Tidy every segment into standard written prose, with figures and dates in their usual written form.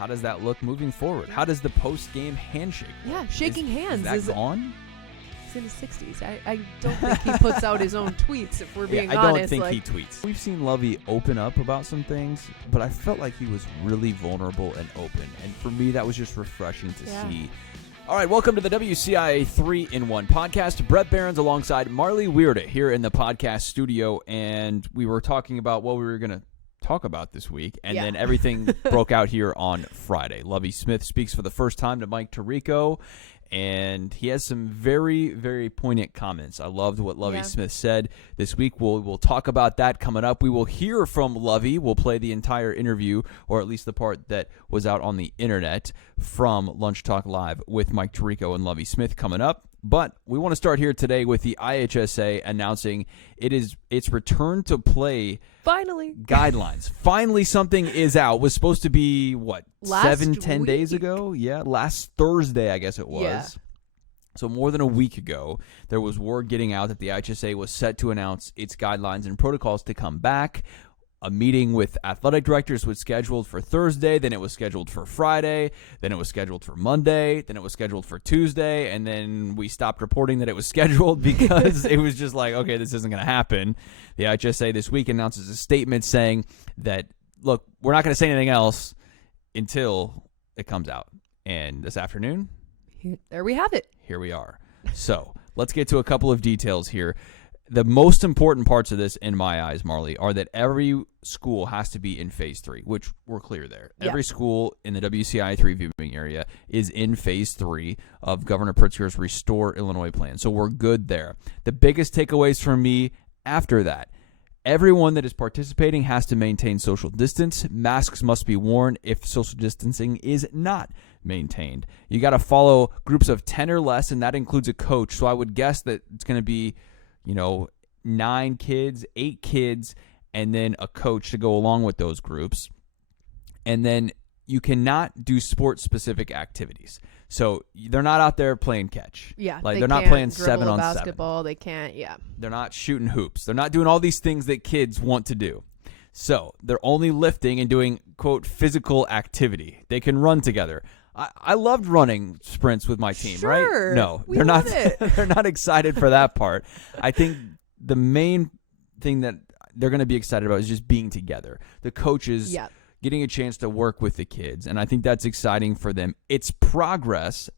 how does that look moving forward? How does the post-game handshake look? Yeah, shaking hands. Is that gone? He's in his 60s. I don't think he puts out his own tweets, if we're being honest. I don't think he tweets. We've seen Lovie open up about some things, but I felt like he was really vulnerable and open. And for me, that was just refreshing to see. All right, welcome to the WCIA 3-in-1 podcast. Bret Beherns alongside Marlee Wierda here in the podcast studio. And we were talking about what we were going to talk about this week. And then everything broke out here on Friday. Lovie Smith speaks for the first time to Mike Tirico. And he has some very, very poignant comments. I loved what Lovie Smith said this week. We'll talk about that coming up. We will hear from Lovie. We'll play the entire interview, or at least the part that was out on the internet from Lunch Talk Live with Mike Tirico and Lovie Smith coming up. But we want to start here today with the IHSA announcing its return to play finally guidelines. Finally, something is out. It was supposed to be, what, last 10 days ago? Yeah, last Thursday, I guess it was. Yeah. So more than a week ago, there was word getting out that the IHSA was set to announce its guidelines and protocols to come back. A meeting with athletic directors was scheduled for Thursday, then it was scheduled for Friday, then it was scheduled for Monday, then it was scheduled for Tuesday, and then we stopped reporting that it was scheduled because it was just like, okay, this isn't going to happen. The IHSA this week announces a statement saying that, look, we're not going to say anything else until it comes out. And this afternoon, there we have it. Here we are. So let's get to a couple of details here. The most important parts of this, in my eyes, Marlee, are that every school has to be in Phase 3, which we're clear there. Yeah. Every school in the WCIA 3 viewing area is in Phase 3 of Governor Pritzker's Restore Illinois plan. So we're good there. The biggest takeaways from me after that, everyone that is participating has to maintain social distance. Masks must be worn if social distancing is not maintained. You got to follow groups of 10 or less, and that includes a coach. So I would guess that it's going to be 9 kids, 8 kids, and then a coach to go along with those groups. And then you cannot do sport-specific activities. So they're not out there playing catch. Yeah, they're not playing 7-on-7. Basketball, they can't, They're not shooting hoops. They're not doing all these things that kids want to do. So they're only lifting and doing, quote, physical activity. They can run together. I loved running sprints with my team, right? No, they're not. They're not excited for that part. I think the main thing that they're going to be excited about is just being together. The coaches getting a chance to work with the kids, and I think that's exciting for them. It's progress,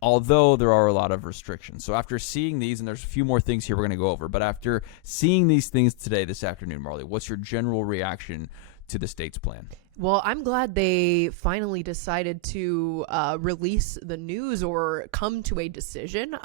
although there are a lot of restrictions. So after seeing these, and there's a few more things here we're going to go over, but after seeing these things today, this afternoon, Marlee, what's your general reaction to the state's plan? Well, I'm glad they finally decided to release the news or come to a decision.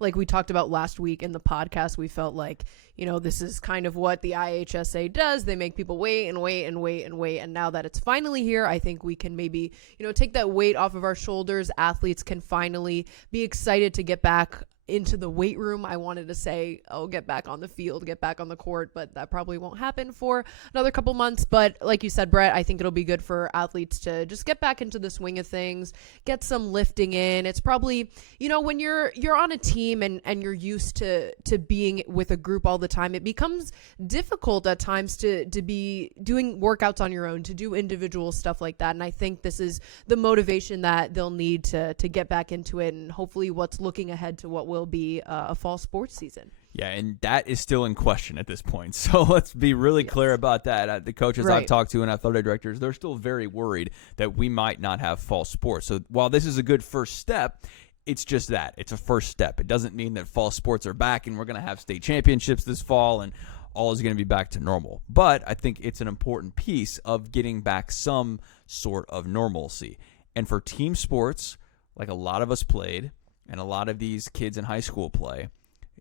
Like we talked about last week in the podcast, we felt like, this is kind of what the IHSA does. They make people wait and wait and wait and wait. And now that it's finally here, I think we can maybe, take that weight off of our shoulders. Athletes can finally be excited to get back into the weight room. I wanted to say, get back on the field, get back on the court, but that probably won't happen for another couple months. But like you said, Bret, I think it'll be good for athletes to just get back into the swing of things, get some lifting in. It's probably, when you're on a team and you're used to being with a group all the time, it becomes difficult at times to be doing workouts on your own, to do individual stuff like that. And I think this is the motivation that they'll need to get back into it, and hopefully what's looking ahead to what will be a fall sports season. Yeah, and that is still in question at this point. So let's be really clear about that. The coaches I've talked to and athletic directors, they're still very worried that we might not have fall sports. So while this is a good first step, it's just that. It's a first step. It doesn't mean that fall sports are back and we're going to have state championships this fall and all is going to be back to normal. But I think it's an important piece of getting back some sort of normalcy. And for team sports, like a lot of us played, and a lot of these kids in high school play,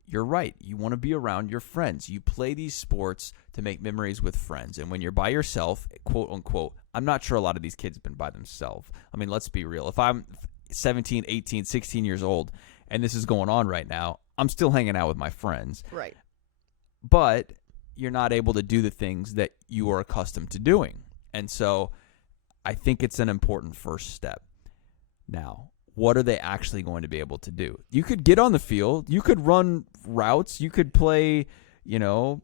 you're right. You want to be around your friends. You play these sports to make memories with friends. And when you're by yourself, quote unquote, I'm not sure a lot of these kids have been by themselves. I mean, let's be real. If I'm 17, 18, 16 years old and this is going on right now, I'm still hanging out with my friends. Right. But you're not able to do the things that you are accustomed to doing. And so I think it's an important first step. Now, what are they actually going to be able to do? You could get on the field. You could run routes. You could play, air,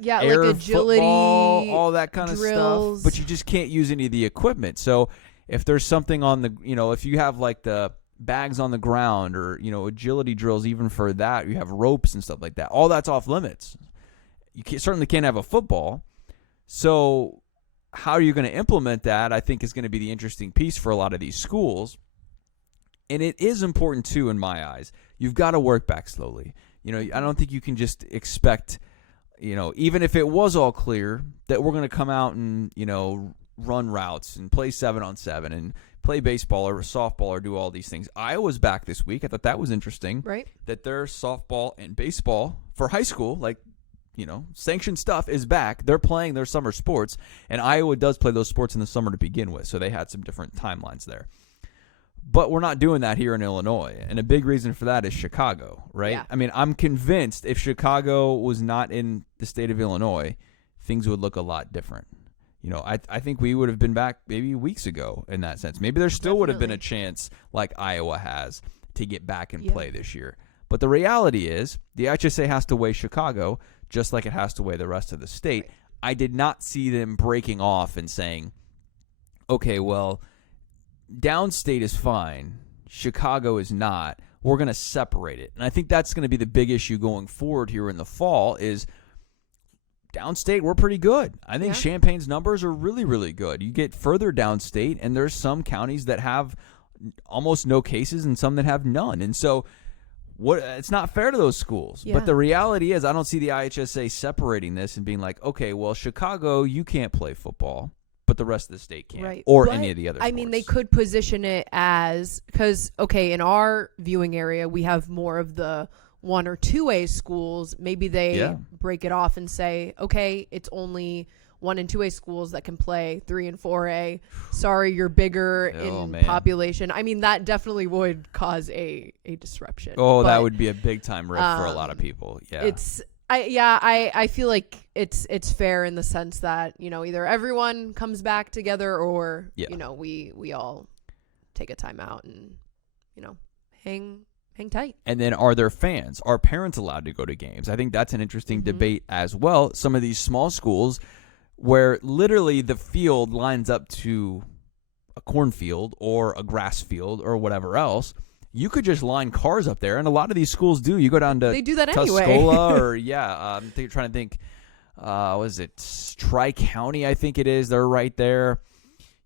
like agility, football, all that kind drills. of stuff. But you just can't use any of the equipment. So if there's something on the, if you have like the bags on the ground or, agility drills, even for that, you have ropes and stuff like that. All that's off limits. You certainly can't have a football. So how are you going to implement that, I think, is going to be the interesting piece for a lot of these schools. And it is important, too, in my eyes. You've got to work back slowly. I don't think you can just expect, even if it was all clear, that we're going to come out and, run routes and play 7-on-7 and play baseball or softball or do all these things. Iowa's back this week. I thought that was interesting. Right. That their softball and baseball for high school, sanctioned stuff is back. They're playing their summer sports, and Iowa does play those sports in the summer to begin with, so they had some different timelines there. But we're not doing that here in Illinois, and a big reason for that is Chicago, right? Yeah. I mean, I'm convinced if Chicago was not in the state of Illinois, things would look a lot different. I think we would have been back maybe weeks ago in that sense. Maybe there still would have been a chance like Iowa has to get back and play this year. But the reality is the IHSA has to weigh Chicago just like it has to weigh the rest of the state. Right. I did not see them breaking off and saying, okay, well, downstate is fine. Chicago is not. We're going to separate it. And I think that's going to be the big issue going forward here in the fall is downstate, we're pretty good. I think Champaign's numbers are really, really good. You get further downstate, and there's some counties that have almost no cases and some that have none. And so it's not fair to those schools. Yeah. But the reality is I don't see the IHSA separating this and being like, okay, well, Chicago, you can't play football, but the rest of the state can. Right. Or any of the other sports. I mean, they could position it as, because, okay, in our viewing area, we have more of the 1 or 2A schools. Maybe they break it off and say, okay, it's only 1 and 2A schools that can play 3 and 4A. Sorry, you're bigger in population. I mean, that definitely would cause a disruption. Oh, that would be a big time rift for a lot of people. Yeah. I feel like it's fair in the sense that, either everyone comes back together or, we all take a time out and, hang tight. And then are there fans? Are parents allowed to go to games? I think that's an interesting debate as well. Some of these small schools where literally the field lines up to a cornfield or a grass field or whatever else, you could just line cars up there. And a lot of these schools do. You go down to they do that Tuscola anyway. or, I'm trying to think, was it Tri-County, I think it is. They're right there.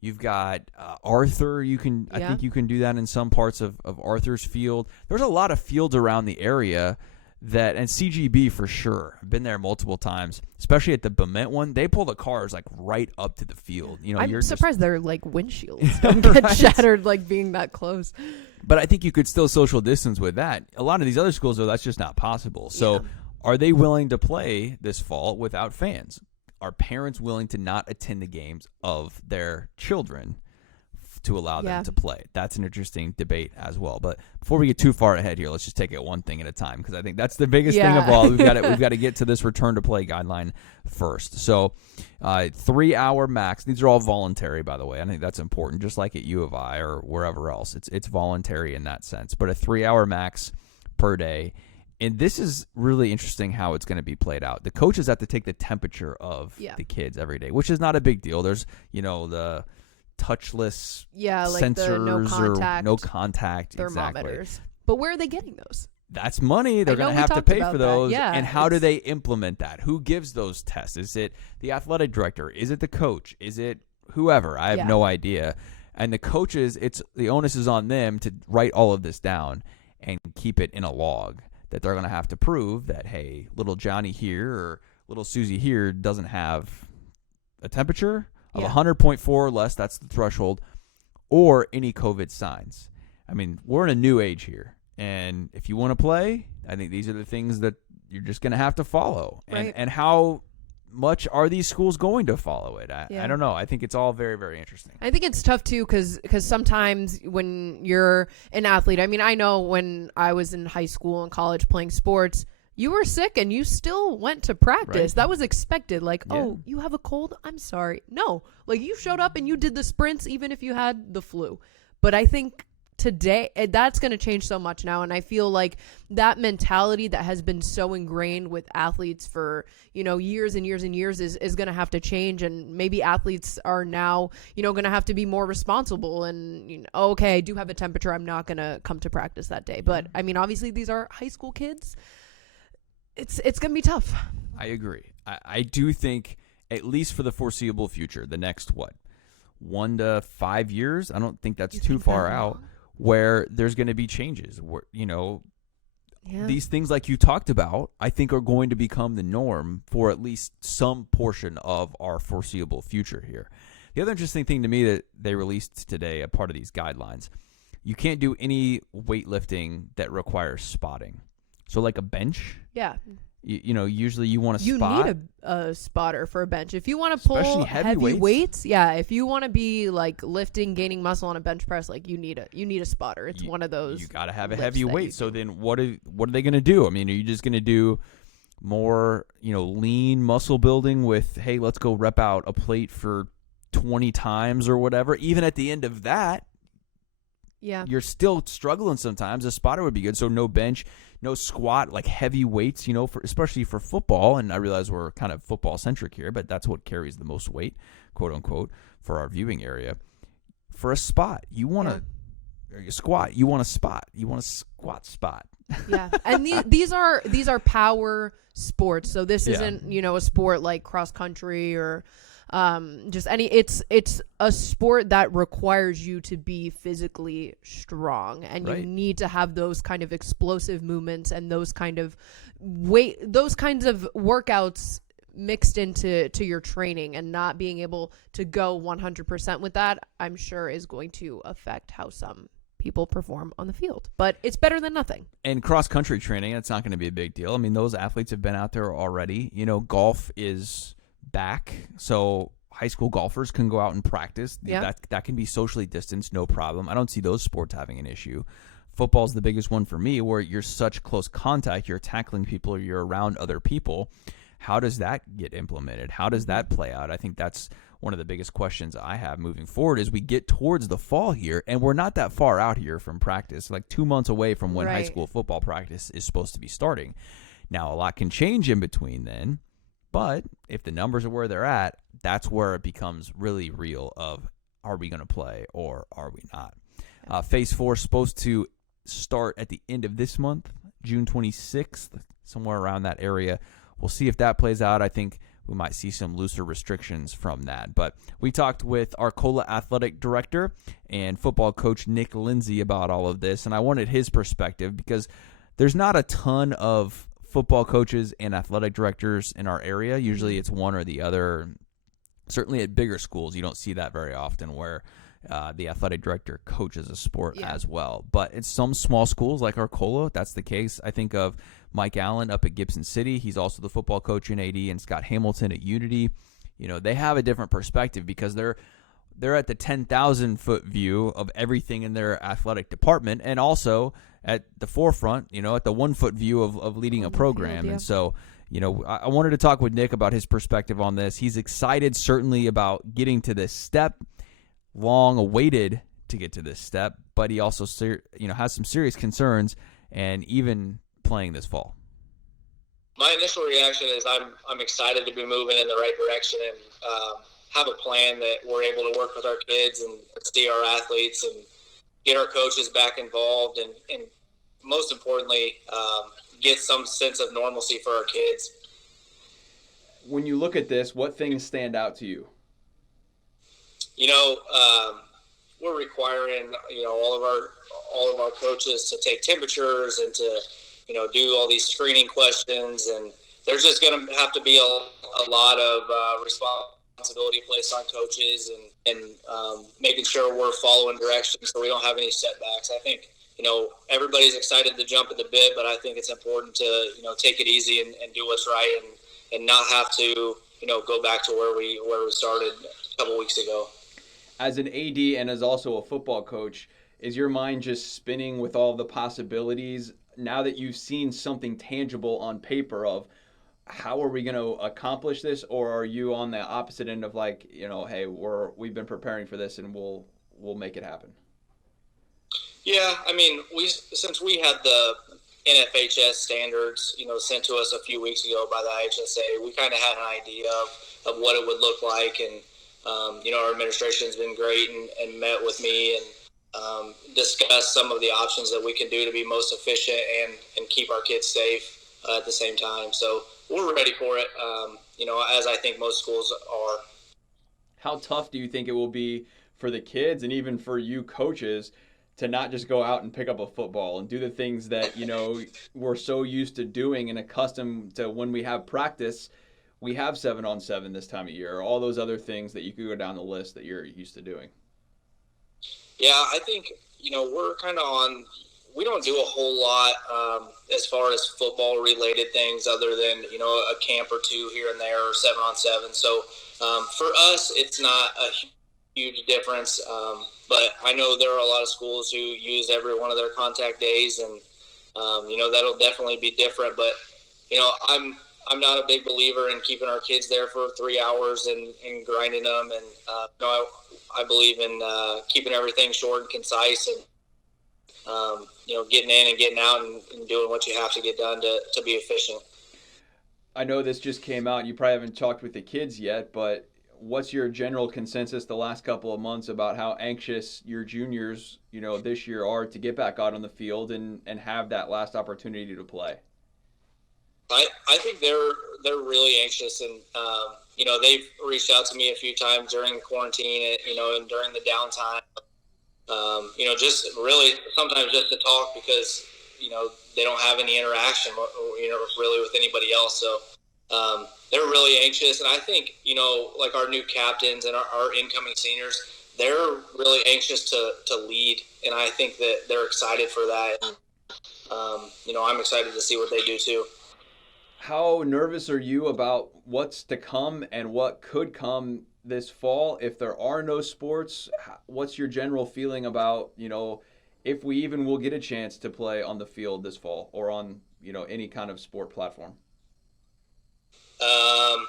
You've got Arthur. I think you can do that in some parts of Arthur's field. There's a lot of fields around the area and CGB for sure. I've been there multiple times, especially at the Bement one. They pull the cars like right up to the field. I'm surprised their like windshields don't get shattered like being that close. But I think you could still social distance with that. A lot of these other schools, though, that's just not possible. So are they willing to play this fall without fans? Are parents willing to not attend the games of their children to allow them to play? That's an interesting debate as well. But before we get too far ahead here, let's just take it one thing at a time, because I think that's the biggest thing of all. We've got to get to this return to play guideline first. So 3-hour max. These are all voluntary, by the way. I think that's important, just like at U of I or wherever else. It's voluntary in that sense. But a 3-hour max per day. And this is really interesting how it's going to be played out. The coaches have to take the temperature of the kids every day, which is not a big deal. There's, the touchless like sensors no contact thermometers. Exactly. But where are they getting those? That's money. They're going to have to pay for those. Yeah, and how do they implement that? Who gives those tests? Is it the athletic director? Is it the coach? Is it whoever? I have no idea. And the coaches, the onus is on them to write all of this down and keep it in a log that they're going to have to prove that, hey, little Johnny here or little Susie here doesn't have a temperature of 100.4 or less, that's the threshold, or any COVID signs. I mean, we're in a new age here. And if you want to play, I think these are the things that you're just going to have to follow. And how much are these schools going to follow it? I don't know. I think it's all very, very interesting. I think it's tough, too, because sometimes when you're an athlete, I mean, I know when I was in high school and college playing sports, you were sick and you still went to practice. Right. That was expected. Like, oh, you have a cold? I'm sorry. No. Like, you showed up and you did the sprints even if you had the flu. But I think today, that's going to change so much now. And I feel like that mentality that has been so ingrained with athletes for, years and years and years is going to have to change. And maybe athletes are now, going to have to be more responsible and, okay, I do have a temperature. I'm not going to come to practice that day. But I mean, obviously these are high school kids. It's going to be tough. I agree. I do think, at least for the foreseeable future, the next, 1 to 5 years, I don't think that's too far out, where there's going to be changes. Where, these things like you talked about, I think are going to become the norm for at least some portion of our foreseeable future here. The other interesting thing to me that they released today, a part of these guidelines, you can't do any weightlifting that requires spotting. So like a bench. Yeah. Usually you want to spot. You need a spotter for a bench. If you want to pull heavy weights, if you want to be like lifting, gaining muscle on a bench press, like you need a spotter. It's one of those. You got to have a heavy weight. So then what are they going to do? I mean, are you just going to do more, lean muscle building with, hey, let's go rep out a plate for 20 times or whatever? Even at the end of that, you're still struggling sometimes. A spotter would be good. So no bench, no squat, like heavy weights, especially for football. And I realize we're kind of football centric here, but that's what carries the most weight, quote unquote, for our viewing area. For a spot, you want to squat, you want to spot, you want to squat spot. Yeah. And these are power sports. So this isn't, a sport like cross country or just any, it's a sport that requires you to be physically strong, and you need to have those kind of explosive movements and those kinds of workouts mixed into your training, and not being able to go 100% with that, I'm sure is going to affect how some people perform on the field. But it's better than nothing. And cross-country training, it's not going to be a big deal. I mean, those athletes have been out there already. Golf is back, so high school golfers can go out and practice. That can be socially distanced, no problem. I don't see those sports having an issue. Football's the biggest one for me, where you're such close contact, you're tackling people, you're around other people. How does that get implemented? How does that play out? I think that's one of the biggest questions I have moving forward as we get towards the fall here, and we're not that far out here from practice, like 2 months away from when high school football practice is supposed to be starting. Now, a lot can change in between then, but if the numbers are where they're at, that's where it becomes really real of, are we going to play or are we not? Phase 4 is supposed to start at the end of this month, June 26th, somewhere around that area. We'll see if that plays out. I think we might see some looser restrictions from that. But we talked with Arcola athletic director and football coach Nick Lindsey about all of this, and I wanted his perspective because there's not a ton of football coaches and athletic directors in our area. Usually it's one or the other. Certainly at bigger schools, you don't see that very often, where the athletic director coaches a sport as well. But in some small schools like Arcola, that's the case. I think of Mike Allen up at Gibson City. He's also the football coach in AD, and Scott Hamilton at Unity. They have a different perspective because they're at the 10,000-foot view of everything in their athletic department, and also at the forefront, at the 1-foot view of leading a program. And so, I wanted to talk with Nick about his perspective on this. He's excited, certainly, about getting to this step, long awaited to get to this step, but he also, has some serious concerns, and even playing this fall. My initial reaction is I'm excited to be moving in the right direction and have a plan that we're able to work with our kids and see our athletes and get our coaches back involved and most importantly, get some sense of normalcy for our kids. When you look at this, what things stand out to you? We're requiring, all of our coaches to take temperatures and to, do all these screening questions, and there's just going to have to be a lot of responsibility placed on coaches and making sure we're following directions so we don't have any setbacks. I think, everybody's excited to jump at the bit, but I think it's important to, take it easy and do what's right and not have to, go back to where we started a couple weeks ago. As an AD and as also a football coach, is your mind just spinning with all the possibilities now that you've seen something tangible on paper of how are we going to accomplish this? Or are you on the opposite end of like, hey, we've been preparing for this and we'll make it happen? Yeah, I mean, since we had the NFHS standards, sent to us a few weeks ago by the IHSA, we kind of had an idea of what it would look like. And, our administration's been great and met with me and discussed some of the options that we can do to be most efficient and keep our kids safe at the same time. So we're ready for it, as I think most schools are. How tough do you think it will be for the kids and even for you coaches to not just go out and pick up a football and do the things that, we're so used to doing and accustomed to when we have practice, we have 7-on-7 this time of year, or all those other things that you could go down the list that you're used to doing? Yeah, I think, we're kind of we don't do a whole lot as far as football related things other than, a camp or two here and there or 7-on-7. So for us, it's not a huge difference. But I know there are a lot of schools who use every one of their contact days, and that'll definitely be different. But I'm not a big believer in keeping our kids there for 3 hours and grinding them. And I believe in keeping everything short and concise, and getting in and getting out and doing what you have to get done to be efficient. I know this just came out. You probably haven't talked with the kids yet, but what's your general consensus the last couple of months about how anxious your juniors, this year are to get back out on the field and have that last opportunity to play? I think they're really anxious, and they've reached out to me a few times during the quarantine, and during the downtime, just really sometimes just to talk because they don't have any interaction, really with anybody else. So they're really anxious, and I think like our new captains and our incoming seniors, they're really anxious to lead, and I think that they're excited for that. I'm excited to see what they do too. How nervous are you about what's to come and what could come this fall? If there are no sports, what's your general feeling about, if we even will get a chance to play on the field this fall or on, any kind of sport platform? I'm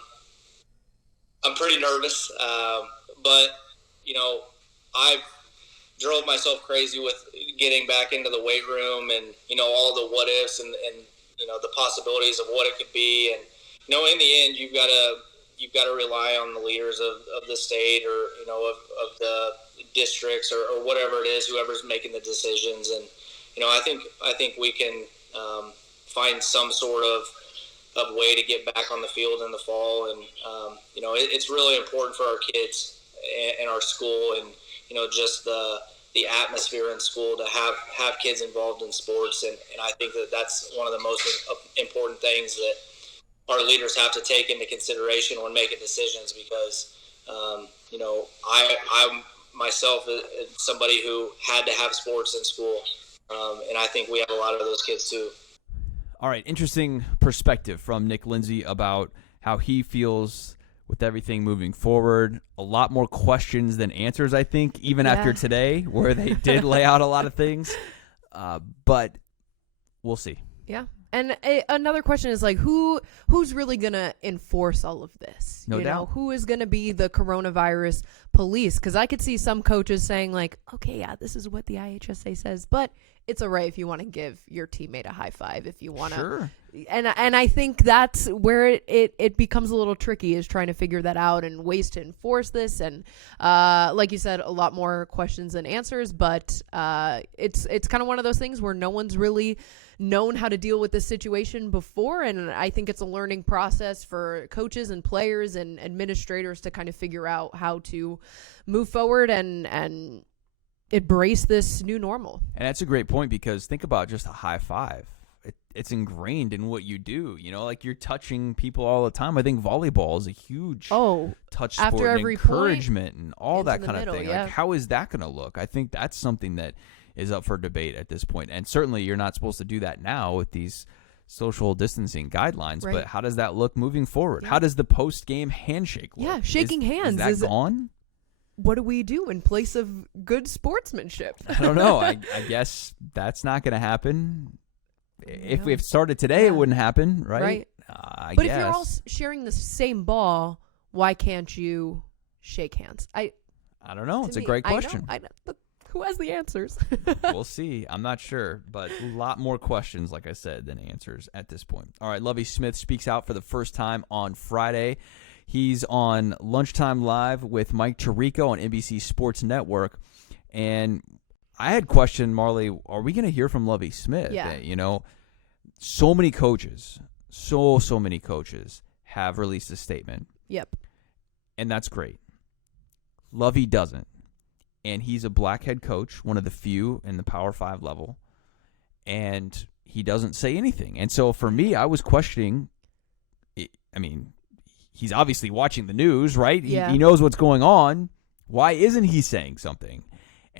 pretty nervous, but, I've drove myself crazy with getting back into the weight room and, all the what ifs and the possibilities of what it could be. And, in the end, you've got to rely on the leaders of the state or, of the districts or whatever it is, whoever's making the decisions. And, I think we can find some sort of way to get back on the field in the fall. And, it's really important for our kids and our school and, just the atmosphere in school to have kids involved in sports. And I think that's one of the most important things that our leaders have to take into consideration when making decisions, because, I myself is somebody who had to have sports in school. And I think we have a lot of those kids too. All right. Interesting perspective from Nick Lindsey about how he feels with everything moving forward. A lot more questions than answers, I think, even after today, where they did lay out a lot of things. But we'll see. Yeah. And another question is like, who's really going to enforce all of this? No doubt. Who is going to be the coronavirus police? Because I could see some coaches saying like, okay, yeah, this is what the IHSA says, but it's all right if you want to give your teammate a high five if you want to. Sure. And I think that's where it becomes a little tricky, is trying to figure that out and ways to enforce this. And like you said, a lot more questions than answers, but it's kind of one of those things where no one's really known how to deal with this situation before. And I think it's a learning process for coaches and players and administrators to kind of figure out how to move forward and embrace this new normal. And that's a great point, because think about just a high five. It's ingrained in what you do, like you're touching people all the time. I think volleyball is a huge touch sport, after and every encouragement and all that kind middle, of thing. yeah. Like, how is that going to look? I think that's something that is up for debate at this point. And certainly you're not supposed to do that now with these social distancing guidelines, right. But how does that look moving forward? Yeah. How does the post-game handshake look? Yeah, shaking hands. Is that gone? What do we do in place of good sportsmanship? I don't know. I guess that's not going to happen. If we started today, it wouldn't happen, right? Right. But if you're all sharing the same ball, why can't you shake hands? I don't know. It's a great question. I know. But Who has the answers? We'll see. I'm not sure, but a lot more questions, like I said, than answers at this point. All right, Lovie Smith speaks out for the first time on Friday. He's on Lunchtime Live with Mike Tirico on NBC Sports Network. And I had questioned, Marlee, are we going to hear from Lovie Smith? Yeah. You know, so many coaches, so many coaches have released a statement. Yep. And that's great. Lovie doesn't. And he's a black head coach, one of the few in the Power 5 level. And he doesn't say anything. And so for me, I was questioning, I mean, he's obviously watching the news, right? Yeah. He knows what's going on. Why isn't he saying something?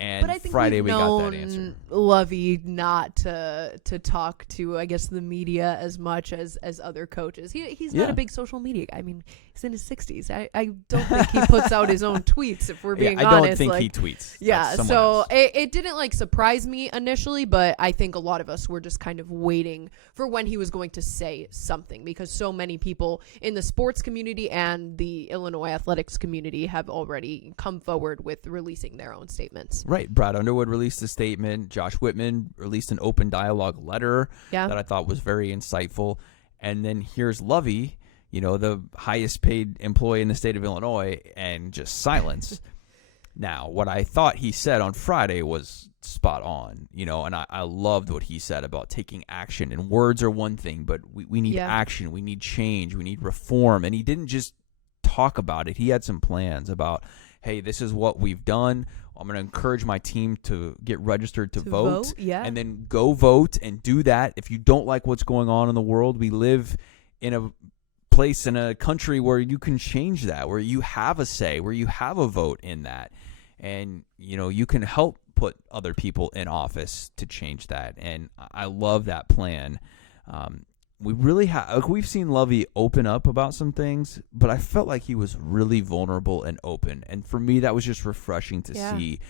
And but I think Friday we we've got known that answer. Lovie not to talk to, I guess, the media as much as other coaches. He's not a big social media guy. I mean, he's in his 60s. I don't think he puts out his own tweets, if we're being honest. I don't think he tweets. Yeah, so it didn't surprise me initially, but I think a lot of us were just kind of waiting for when he was going to say something, because so many people in the sports community and the Illinois athletics community have already come forward with releasing their own statements. Right. Brad Underwood released a statement. Josh Whitman released an open dialogue letter that I thought was very insightful. And then here's Lovie, the highest paid employee in the state of Illinois, and just silence. Now, what I thought he said on Friday was spot on, and I loved what he said about taking action. And words are one thing, but we need action. We need change. We need reform. And he didn't just talk about it. He had some plans about, hey, this is what we've done. I'm going to encourage my team to get registered to vote, and then go vote and do that. If you don't like what's going on in the world, we live in a place, in a country where you can change that, where you have a say, where you have a vote in that. And, you can help put other people in office to change that. And I love that plan. We really have. We've seen Lovie open up about some things, but I felt like he was really vulnerable and open. And for me, that was just refreshing to see,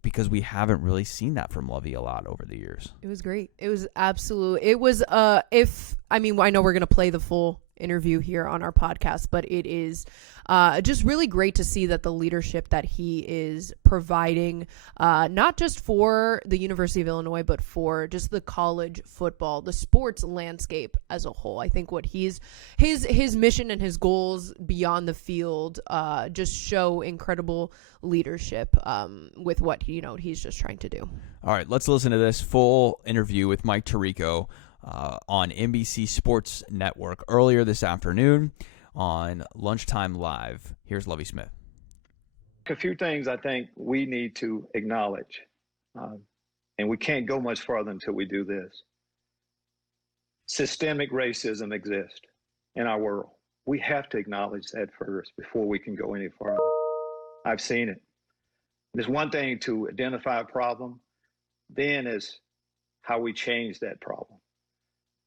because we haven't really seen that from Lovie a lot over the years. It was great. It was absolute. It was I know we're going to play the full interview here on our podcast, but it is just really great to see that the leadership that he is providing, not just for the University of Illinois, but for just the college football, the sports landscape as a whole. I think what his mission and his goals beyond the field just show incredible leadership with what he's just trying to do. All right, let's listen to this full interview with Mike Tirico on NBC Sports Network earlier this afternoon on Lunchtime Live. Here's Lovie Smith. A few things I think we need to acknowledge, and we can't go much farther until we do this. Systemic racism exists in our world. We have to acknowledge that first before we can go any farther. I've seen it. There's one thing to identify a problem, then is how we change that problem.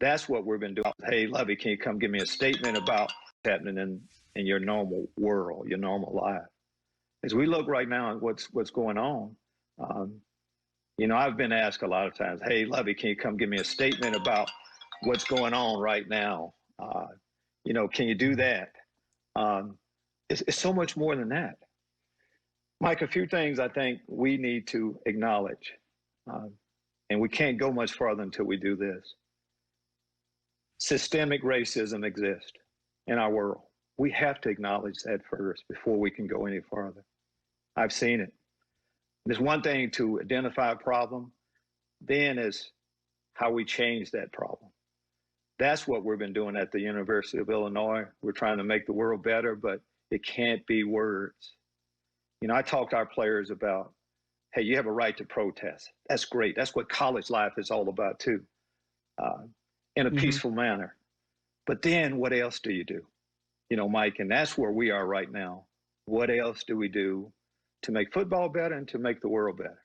That's what we've been doing. Hey, Lovie, can you come give me a statement about what's happening in your normal world, your normal life? As we look right now at what's going on, I've been asked a lot of times, hey, Lovie, can you come give me a statement about what's going on right now? Can you do that? It's so much more than that. Mike, a few things I think we need to acknowledge, and we can't go much farther until we do this. Systemic racism exists in our world. We have to acknowledge that first before we can go any farther. I've seen it. There's one thing to identify a problem, then is how we change that problem. That's what we've been doing at the University of Illinois. We're trying to make the world better, but it can't be words. I talk to our players about, hey, you have a right to protest. That's great. That's what college life is all about too, in a peaceful manner. But then what else do you do? Mike, and that's where we are right now. What else do we do to make football better and to make the world better?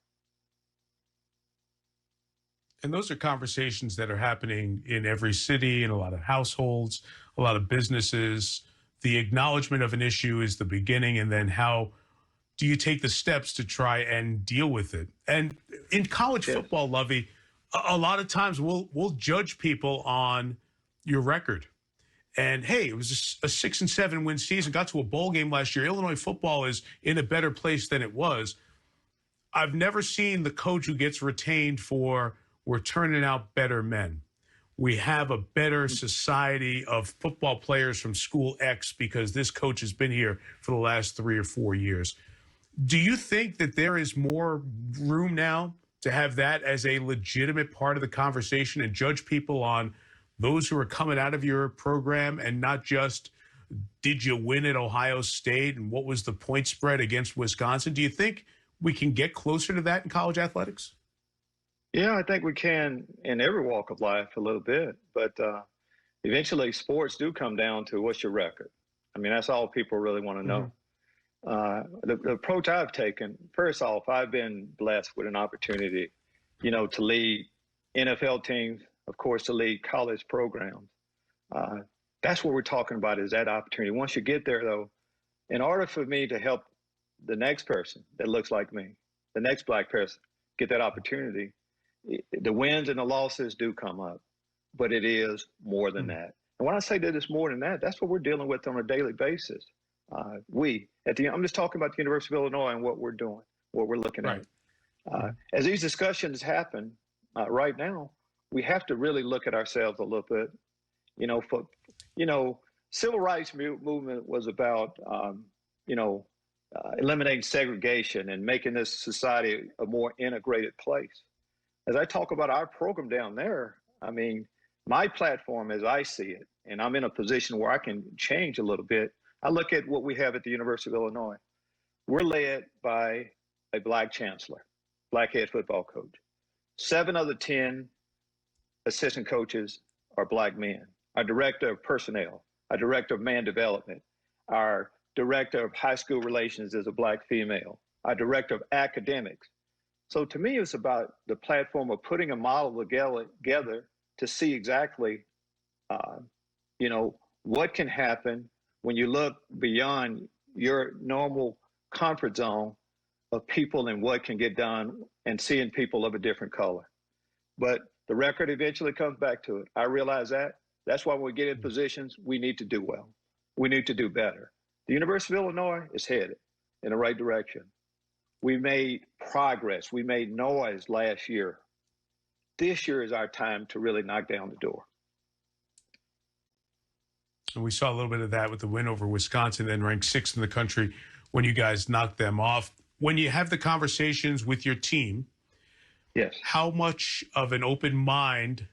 And those are conversations that are happening in every city, in a lot of households, a lot of businesses. The acknowledgement of an issue is the beginning, and then how do you take the steps to try and deal with it? And in college football, Lovie, a lot of times we'll judge people on your record. And hey, it was a 6-7 win season, got to a bowl game last year. Illinois football is in a better place than it was. I've never seen the coach who gets retained for we're turning out better men. We have a better society of football players from school X because this coach has been here for the last 3 or 4 years. Do you think that there is more room now to have that as a legitimate part of the conversation and judge people on those who are coming out of your program and not just did you win at Ohio State and what was the point spread against Wisconsin? Do you think we can get closer to that in college athletics? Yeah, I think we can in every walk of life a little bit, but eventually sports do come down to what's your record. I mean, that's all people really want to know. The approach I've taken, first off, I've been blessed with an opportunity, to lead NFL teams, of course, to lead college programs. That's what we're talking about, is that opportunity. Once you get there, though, in order for me to help the next person that looks like me, the next black person, get that opportunity, the wins and the losses do come up, but it is more than that. And when I say that it's more than that, that's what we're dealing with on a daily basis. I'm just talking about the University of Illinois and what we're doing, what we're looking at. As these discussions happen right now, we have to really look at ourselves a little bit. Civil rights movement was about, eliminating segregation and making this society a more integrated place. As I talk about our program down there, I mean, my platform as I see it, and I'm in a position where I can change a little bit. I look at what we have at the University of Illinois. We're led by a black chancellor, black head football coach. 7 of the 10 assistant coaches are black men. Our director of personnel, our director of man development, our director of high school relations is a black female, our director of academics. So to me, it's about the platform of putting a model together to see exactly, what can happen when you look beyond your normal comfort zone of people and what can get done and seeing people of a different color. But the record eventually comes back to it. I realize that. That's why when we get in positions, we need to do well. We need to do better. The University of Illinois is headed in the right direction. We made progress. We made noise last year. This year is our time to really knock down the door. And we saw a little bit of that with the win over Wisconsin, then ranked 6th in the country when you guys knocked them off. When you have the conversations with your team, yes, how much of an open mind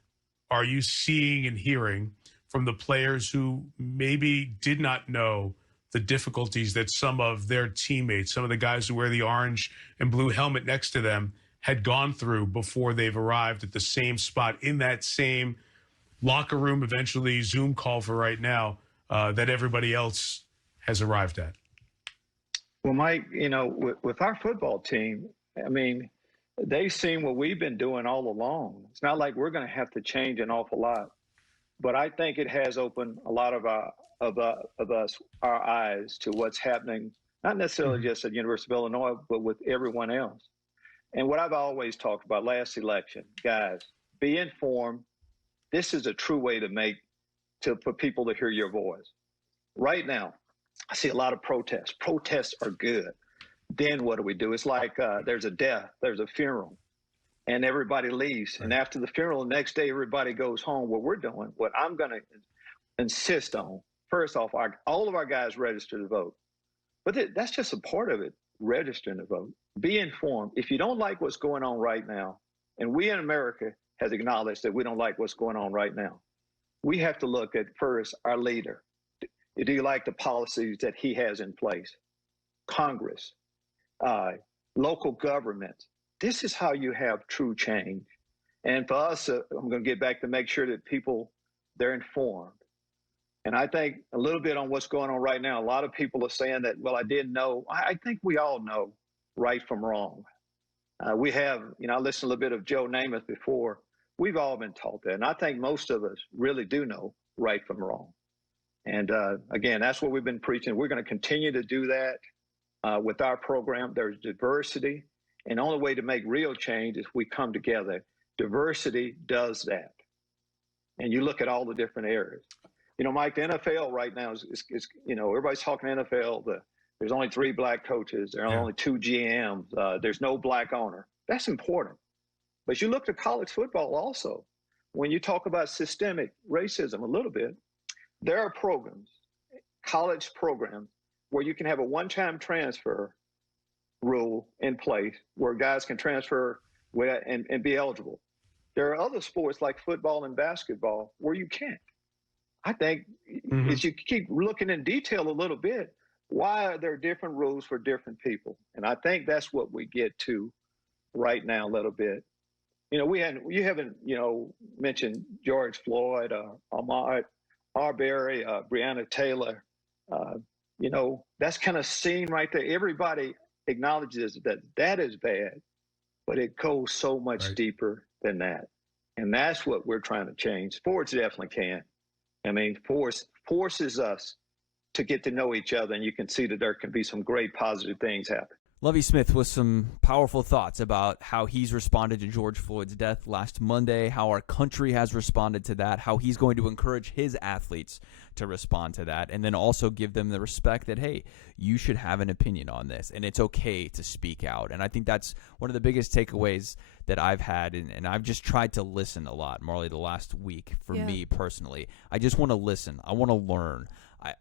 are you seeing and hearing from the players who maybe did not know the difficulties that some of their teammates, some of the guys who wear the orange and blue helmet next to them, had gone through before they've arrived at the same spot in that same locker room, eventually Zoom call for right now, that everybody else has arrived at? Well, Mike, with our football team, I mean, they've seen what we've been doing all along. It's not like we're going to have to change an awful lot, but I think it has opened a lot of our eyes to what's happening, not necessarily just at the University of Illinois, but with everyone else. And what I've always talked about last election, guys, be informed. This is a true way for people to hear your voice. Right now, I see a lot of protests. Protests are good. Then what do? It's like there's a death, there's a funeral, and everybody leaves. Right. And after the funeral, the next day, everybody goes home. What we're doing, what I'm going to insist on, first off, all of our guys register to vote. But that's just a part of it, registering to vote. Be informed. If you don't like what's going on right now, and we in America has acknowledged that we don't like what's going on right now, we have to look at first our leader. Do you like the policies that he has in place? Congress, local governments. This is how you have true change. And for us, I'm going to get back to make sure that people, they're informed. And I think a little bit on what's going on right now, a lot of people are saying that, well, I didn't know. I think we all know right from wrong. We have, I listened a little bit of Joe Namath before. We've all been taught that. And I think most of us really do know right from wrong. And again, that's what we've been preaching. We're going to continue to do that with our program. There's diversity. And the only way to make real change is we come together. Diversity does that. And you look at all the different areas. Mike, the NFL right now is everybody's talking NFL, There's only 3 black coaches. There are only 2 GMs. There's no black owner. That's important. But you look at college football also. When you talk about systemic racism a little bit, there are programs, college programs, where you can have a one-time transfer rule in place where guys can transfer and be eligible. There are other sports like football and basketball where you can't. I think as you keep looking in detail a little bit, why are there different rules for different people? And I think that's what we get to right now a little bit. You know, you haven't, mentioned George Floyd, Ahmaud Arbery, Breonna Taylor. That's kind of seen right there. Everybody acknowledges that is bad, but it goes so much deeper than that. And that's what we're trying to change. Sports definitely can. I mean, forces us to get to know each other, and you can see that there can be some great positive things happen. Lovie Smith with some powerful thoughts about how he's responded to George Floyd's death last Monday, how our country has responded to that, how he's going to encourage his athletes to respond to that, and then also give them the respect that, hey, you should have an opinion on this, and it's okay to speak out. And I think that's one of the biggest takeaways that I've had, and I've just tried to listen a lot, Marlee, the last week for me personally. I just want to listen. I want to learn.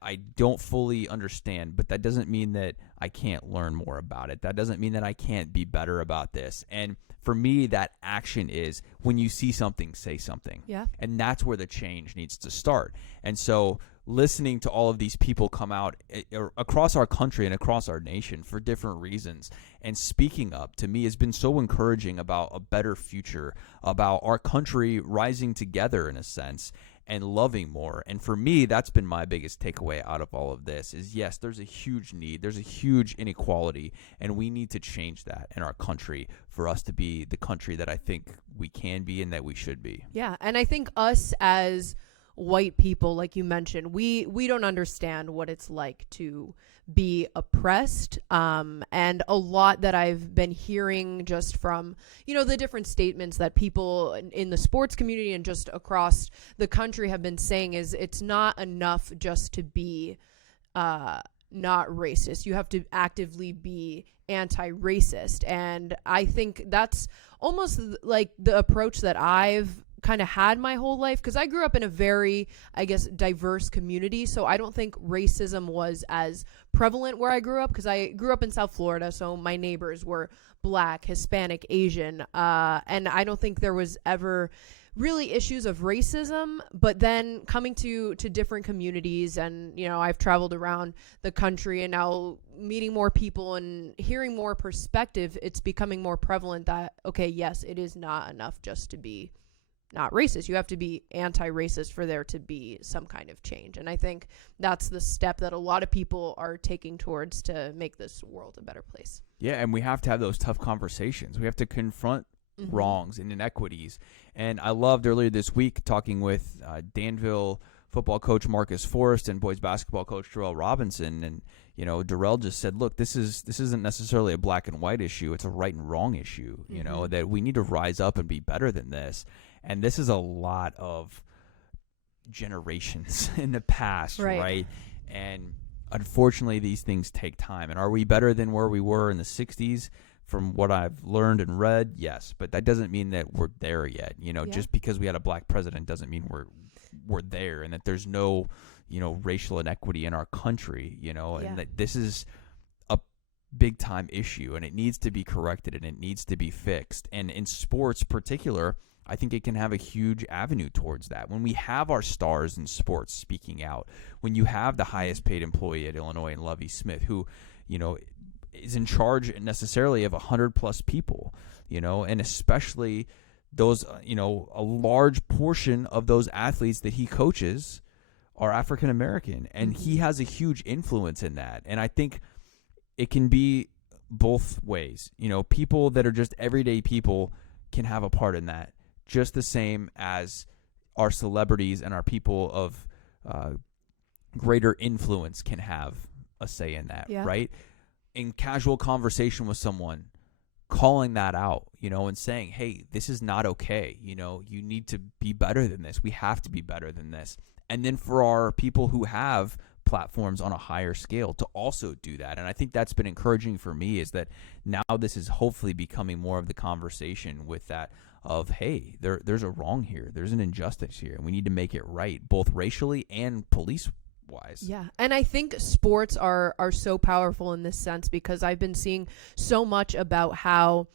I don't fully understand, but that doesn't mean that I can't learn more about it. That doesn't mean that I can't be better about this. And for me, that action is when you see something, say something. Yeah. And that's where the change needs to start. And so listening to all of these people come out across our country and across our nation for different reasons and speaking up, to me, has been so encouraging about a better future, about our country rising together in a sense and loving more. And for me, that's been my biggest takeaway out of all of this is, yes, there's a huge need. There's a huge inequality, and we need to change that in our country for us to be the country that I think we can be and that we should be. Yeah, and I think us as white people, like you mentioned, we don't understand what it's like to be oppressed, and a lot that I've been hearing just from the different statements that people in the sports community and just across the country have been saying is it's not enough just to be not racist. You have to actively be anti-racist, and I think that's almost like the approach that I've kind of had my whole life, because I grew up in a very, I guess, diverse community. So I don't think racism was as prevalent where I grew up, because I grew up in South Florida. So my neighbors were Black, Hispanic, Asian. And I don't think there was ever really issues of racism. But then coming to different communities, and, I've traveled around the country and now meeting more people and hearing more perspective, it's becoming more prevalent that, okay, yes, it is not enough just to be not racist. You have to be anti-racist for there to be some kind of change. And I think that's the step that a lot of people are taking towards to make this world a better place. Yeah, and we have to have those tough conversations. We have to confront wrongs and inequities. And I loved earlier this week talking with Danville football coach Marcus Forrest and boys basketball coach Darrell Robinson. And Darrell just said, look, this isn't necessarily a black and white issue. It's a right and wrong issue, that we need to rise up and be better than this. And this is a lot of generations in the past, right? And unfortunately, these things take time. And are we better than where we were in the 60s? From what I've learned and read, yes. But that doesn't mean that we're there yet. Just because we had a black president doesn't mean we're there, and that there's no, racial inequity in our country, and that this is a big time issue, and it needs to be corrected, and it needs to be fixed. And in sports particular, I think it can have a huge avenue towards that. When we have our stars in sports speaking out, when you have the highest paid employee at Illinois in Lovie Smith, who, is in charge necessarily of 100+ people, and especially those, a large portion of those athletes that he coaches are African American, and he has a huge influence in that. And I think it can be both ways. People that are just everyday people can have a part in that, just the same as our celebrities and our people of greater influence can have a say in that, right? In casual conversation with someone, calling that out, and saying, hey, this is not okay. You need to be better than this. We have to be better than this. And then for our people who have platforms on a higher scale to also do that. And I think that's been encouraging for me, is that now this is hopefully becoming more of the conversation with that of, hey, there's a wrong here. There's an injustice here, and we need to make it right, both racially and police-wise. Yeah, and I think sports are so powerful in this sense, because I've been seeing so much about how,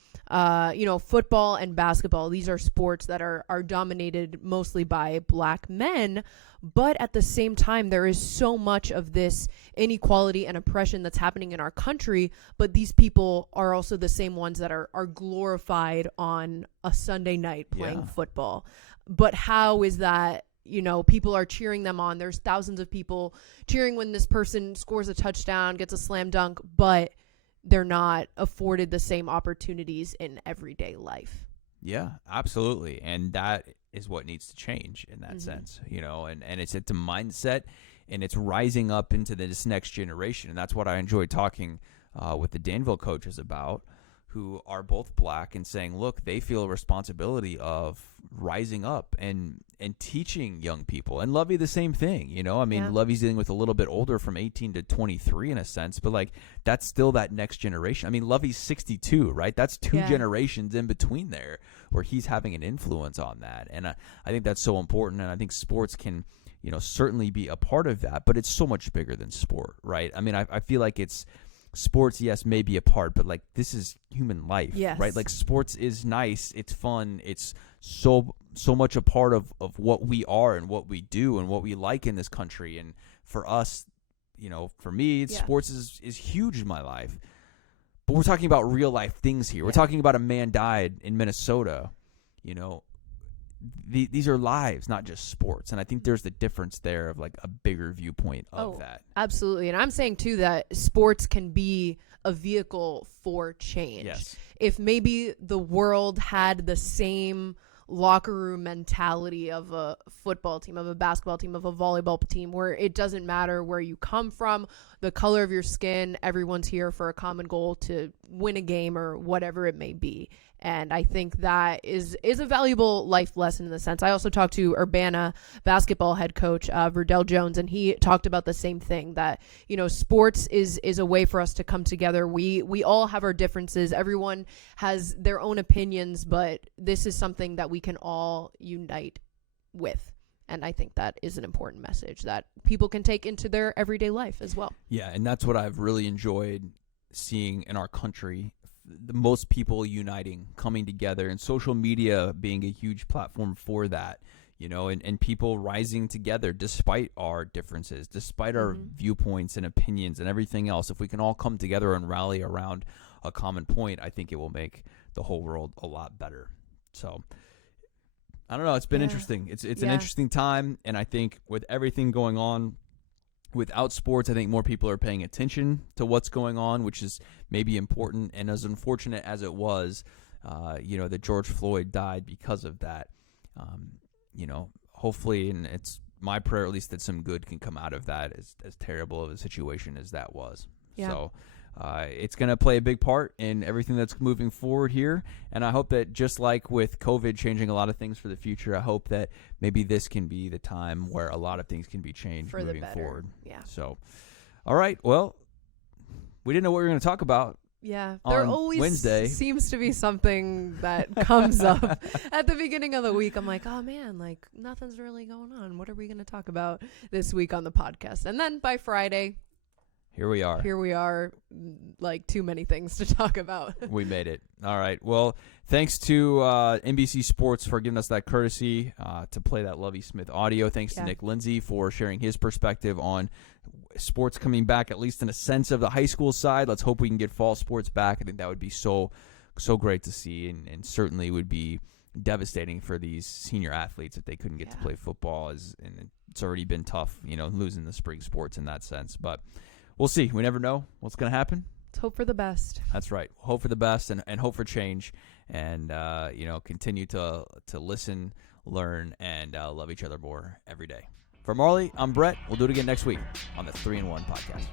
football and basketball, these are sports that are dominated mostly by black men. But at the same time, there is so much of this inequality and oppression that's happening in our country. But these people are also the same ones that are glorified on a Sunday night playing football. But how is that, people are cheering them on? There's thousands of people cheering when this person scores a touchdown, gets a slam dunk, but they're not afforded the same opportunities in everyday life. Yeah, absolutely. And that is what needs to change in that sense, and it's a mindset, and it's rising up into this next generation. And that's what I enjoyed talking with the Danville coaches about, who are both black, and saying, look, they feel a responsibility of rising up and teaching young people. And Lovie, the same thing, Lovie's dealing with a little bit older, from 18 to 23 in a sense, but like, that's still that next generation. I mean, Lovie's 62, right? That's two generations in between there where he's having an influence on that. And I think that's so important. And I think sports can, certainly be a part of that, but it's so much bigger than sport, right? I mean, I feel like it's, sports, yes, may be a part, but like, this is human life, right? Like, sports is nice, it's fun, it's so much a part of what we are and what we do and what we like in this country. And for us, for me, sports is huge in my life. But we're talking about real life things here. We're talking about a man died in Minnesota. These are lives, not just sports. And I think there's the difference there of like a bigger viewpoint of that. Absolutely. And I'm saying too that sports can be a vehicle for change. Yes. If maybe the world had the same locker room mentality of a football team, of a basketball team, of a volleyball team, where it doesn't matter where you come from, the color of your skin, everyone's here for a common goal to win a game or whatever it may be. And I think that is a valuable life lesson in the sense. I also talked to Urbana basketball head coach Verdell Jones, and he talked about the same thing, that sports is a way for us to come together. We all have our differences. Everyone has their own opinions, but this is something that we can all unite with. And I think that is an important message that people can take into their everyday life as well. Yeah, and that's what I've really enjoyed seeing in our country. The most people uniting, coming together, and social media being a huge platform for that, and people rising together despite our differences, despite our viewpoints and opinions and everything else. If we can all come together and rally around a common point, I think it will make the whole world a lot better. So I don't know. It's been interesting. It's an interesting time. And I think with everything going on without sports, I think more people are paying attention to what's going on, which is maybe important. And as unfortunate as it was, that George Floyd died because of that, hopefully, and it's my prayer at least, that some good can come out of that, as terrible of a situation as that was. Yeah. So it's going to play a big part in everything that's moving forward here. And I hope that, just like with COVID changing a lot of things for the future, I hope that maybe this can be the time where a lot of things can be changed for moving forward. Yeah. So, all right. Well, we didn't know what we were going to talk about. Yeah, there always Wednesday seems to be something that comes up at the beginning of the week. I'm like, oh man, like nothing's really going on. What are we going to talk about this week on the podcast? And then by Friday, Here we are, like too many things to talk about. We made it. All right. Well, thanks to NBC Sports for giving us that courtesy to play that Lovie Smith audio. Thanks to Nick Lindsey for sharing his perspective on sports coming back, at least in a sense of the high school side. Let's hope we can get fall sports back. I think that would be so great to see, and certainly would be devastating for these senior athletes if they couldn't get to play football. And it's already been tough, losing the spring sports in that sense. But we'll see. We never know what's going to happen. Let's hope for the best. That's right. Hope for the best and hope for change, and continue to listen, learn, and love each other more every day. For Marlee, I'm Bret. We'll do it again next week on the 3-in-1 podcast.